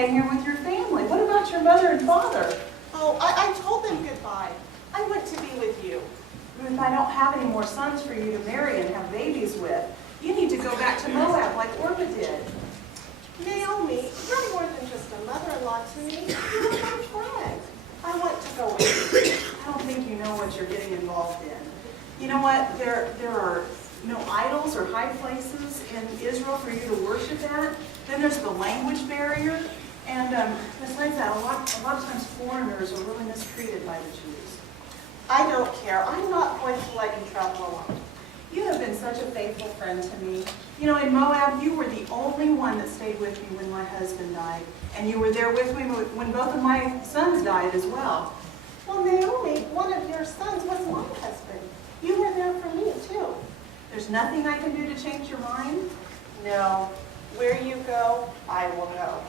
stay here with your family. What about your mother and father? Oh, I told them goodbye. I want to be with you. Ruth, I don't have any more sons for you to marry and have babies with. You need to go back to Moab like Orpah did. Naomi, you're more than just a mother-in-law to me. You're my friend. I want to go with you. I don't think you know what you're getting involved in. You know what? There are no idols or high places in Israel for you to worship at. Then there's the language barrier. And besides that, a lot of times foreigners are really mistreated by the Jews. I don't care. I'm not going to let you travel alone. You have been such a faithful friend to me. You know, in Moab, you were the only one that stayed with me when my husband died. And you were there with me when both of my sons died as well. Well, Naomi, one of your sons was my husband. You were there for me, too. There's nothing I can do to change your mind? No. Where you go, I will go.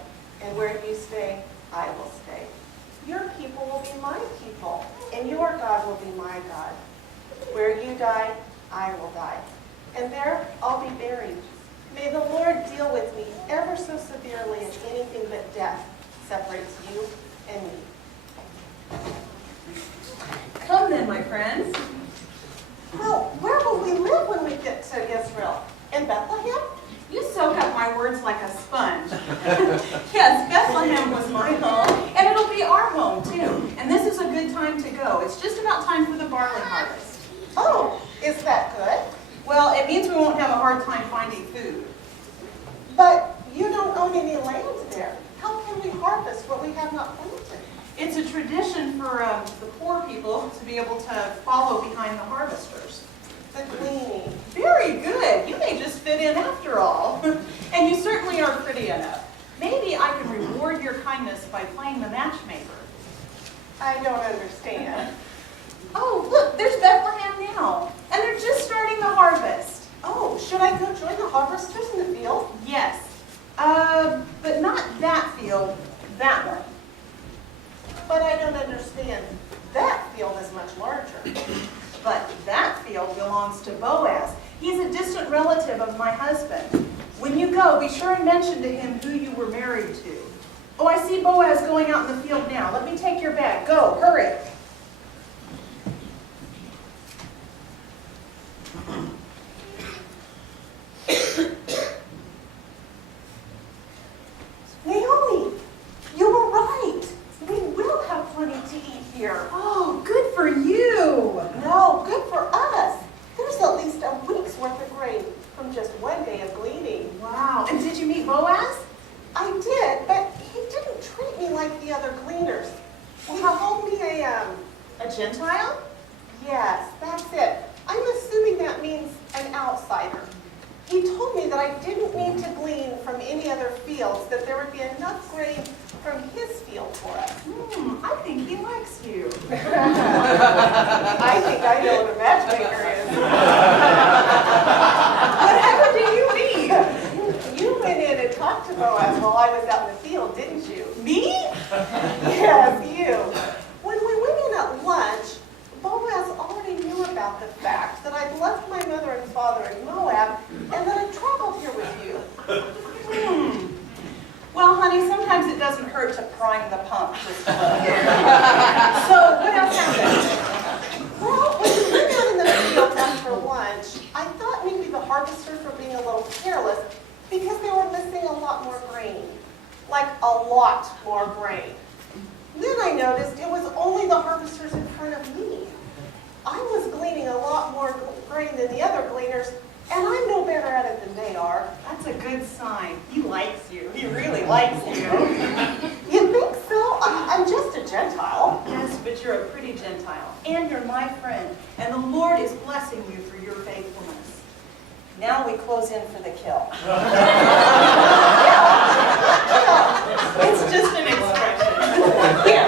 And where you stay, I will stay. Your people will be my people, and your God will be my God. Where you die, I will die. And there I'll be buried. May the Lord deal with me ever so severely if anything but death separates you and me. Come then, my friends. Well, where will we live when we get to Israel? In Bethlehem? You soak up my words like a sponge. Yes, Bethlehem was my home, and it'll be our home, too. And this is a good time to go. It's just about time for the barley harvest. Oh, is that good? Well, it means we won't have a hard time finding food. But you don't own any land there. How can we harvest what we have not planted? It's a tradition for the poor people to be able to follow behind the harvesters. The gleaning. Very good. You may just fit in after all. And you certainly are pretty enough. Maybe I can reward your kindness by playing the matchmaker. I don't understand. Oh, look, there's Bethlehem now. And they're just starting the harvest. Oh, should I go join the harvesters in the field? Yes. But not that field, that one. But I don't understand. That field is much larger. But that field belongs to Boaz. He's a distant relative of my husband. When you go, be sure and mention to him who you were married to. Oh, I see Boaz going out in the field now. Let me take your bag. Go, hurry. Naomi, you were right. We will have plenty to eat here. Oh, good for you. No, good for us. There's at least a week's worth of grain from just one day of gleaning. Wow. And did you meet Boaz? I did, but he didn't treat me like the other gleaners. He called me A Gentile? yes, that's it. I'm assuming that means an outsider. He told me that I didn't need to glean from any other fields, that there would be enough grain from his field for us. I think he likes you. I think I know what a matchmaker is. Whatever do you mean? You went in and talked to Boaz while I was out in the field, didn't you? Me? Yes, you. When we went in at lunch, Boaz already knew about the fact that I'd left my mother and father in Moab and that I traveled here with you. Well, honey, sometimes it doesn't hurt to prime the pump just a little. So, what else happened? Well, when we went out in the field after lunch, I thought maybe the harvesters were being a little careless because they were missing a lot more grain. Like a lot more grain. Then I noticed it was only the harvesters in front of me. I was gleaning a lot more grain than the other gleaners, and I'm no better at it than they are. That's a good sign. He likes you. He really likes you. You think so? I'm just a Gentile. Yes, but you're a pretty Gentile. And you're my friend. And the Lord is blessing you for your faithfulness. Now we close in for the kill. It's just an expression. Here.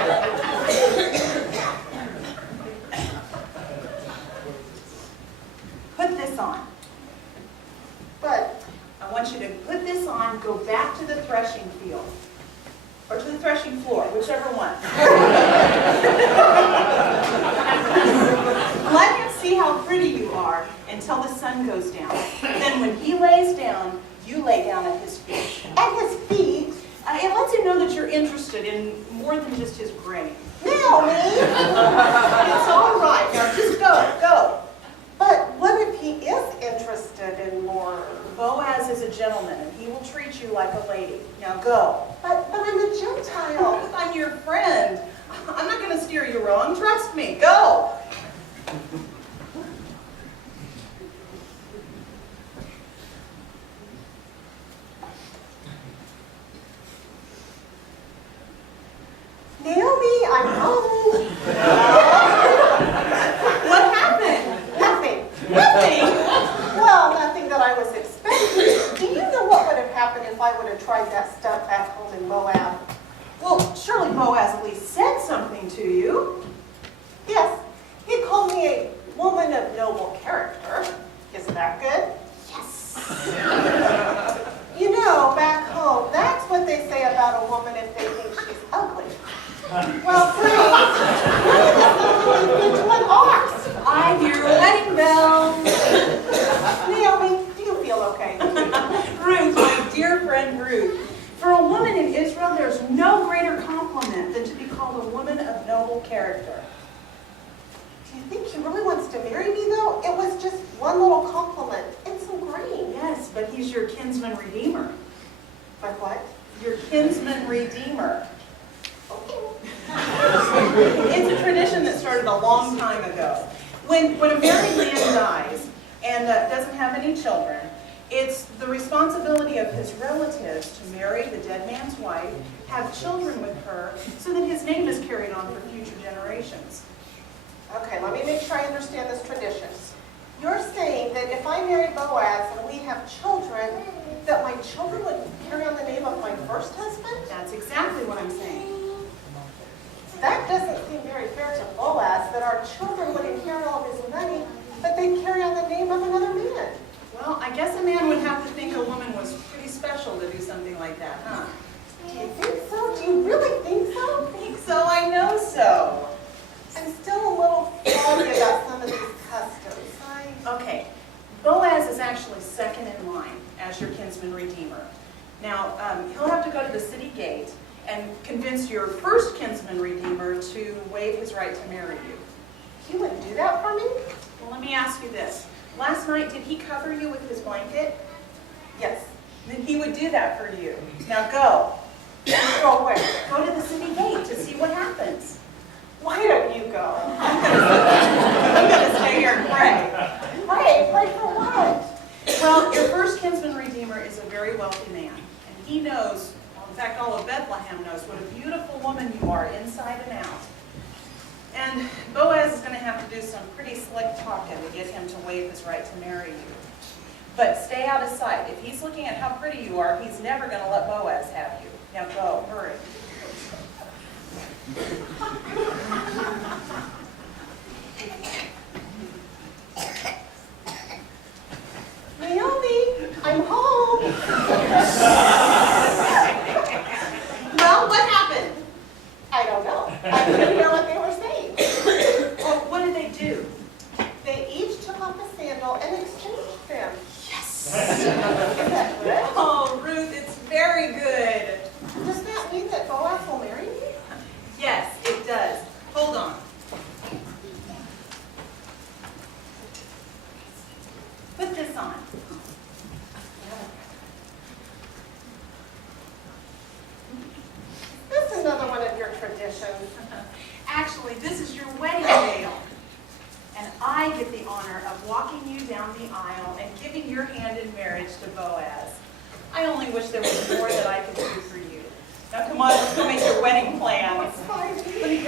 Put this on. But I want you to put this on, go back to the threshing field. Or to the threshing floor, whichever one. Let him see how pretty you are until the sun goes down. Then when he lays down, you lay down at his feet. at his feet, It lets him know that you're than just his grain. Naomi! It's all right. Now just go. But what if he is interested in more? Boaz is a gentleman, and he will treat you like a lady. Now go. But I'm a Gentile. I'm your friend. I'm not going to steer you wrong. Trust me. Go. Naomi, I'm home. What happened? Nothing. Nothing. Well, nothing that I was expecting. Do you know what would have happened if I would have tried that stuff back home in Moab? Well, surely Boaz at least said something to you. Yes, he called me a woman of noble character. Isn't that good? Yes. You know, back home, that's what they say about a woman if they think she's ugly. Well, Frank, what is into an ox? I hear a wedding bell. Naomi, do you feel okay? Ruth, my dear friend Ruth. For a woman in Israel, there's no greater compliment than to be called a woman of noble character. Do you think he really wants to marry me, though? It was just one little compliment and some grain. Yes, but he's your kinsman redeemer. But what? Your kinsman redeemer. Okay. It's a tradition that started a long time ago. When a married man dies and doesn't have any children, it's the responsibility of his relatives to marry the dead man's wife, have children with her, so that his name is carried on for future generations. Okay, let me make sure I understand this tradition. You're saying that if I marry Boaz and we have children, that my children would carry on the name of my first husband? That's exactly what I'm saying. That doesn't seem very fair to Boaz, that our children would inherit all of his money, but they'd carry on the name of another man. Well, I guess a man would have to think a woman was pretty special to do something like that, huh? Do you think so? Do you really think so? I think so, I know so. I'm still a little foggy about some of these customs. Okay, Boaz is actually second in line as your kinsman redeemer. Now, he'll have to go to the city gate and convince your first kinsman redeemer to waive his right to marry you. He would do that for me? Well, let me ask you this. Last night, did he cover you with his blanket? Yes. Then he would do that for you. Now go. Go where? Go to the city gate to see what happens. Why don't you go? I'm going to stay here and pray. Pray for what? Well, your first kinsman redeemer is a very wealthy man, and he knows, well, in fact, all of Bethlehem knows what a beautiful woman you are inside and out. And Boaz is going to have to do some pretty slick talking to get him to waive his right to marry you. But stay out of sight. If he's looking at how pretty you are, he's never going to let Boaz have you. Now go, hurry. Naomi, I'm home. Well, what happened? I don't know. I didn't hear what they were saying. Well, what did they do? They each took off a sandal and exchanged them. Yes! Is that good? Oh, Ruth, it's very good. Does that mean that Boaz will marry me? Yes, it does. Hold on. Put this on. That's another one of your traditions. Actually, this is your wedding veil. And I get the honor of walking you down the aisle and giving your hand in marriage to Boaz. I only wish there was more that I could do for you. Now come on, let's go make your wedding plans. It's fine. Let me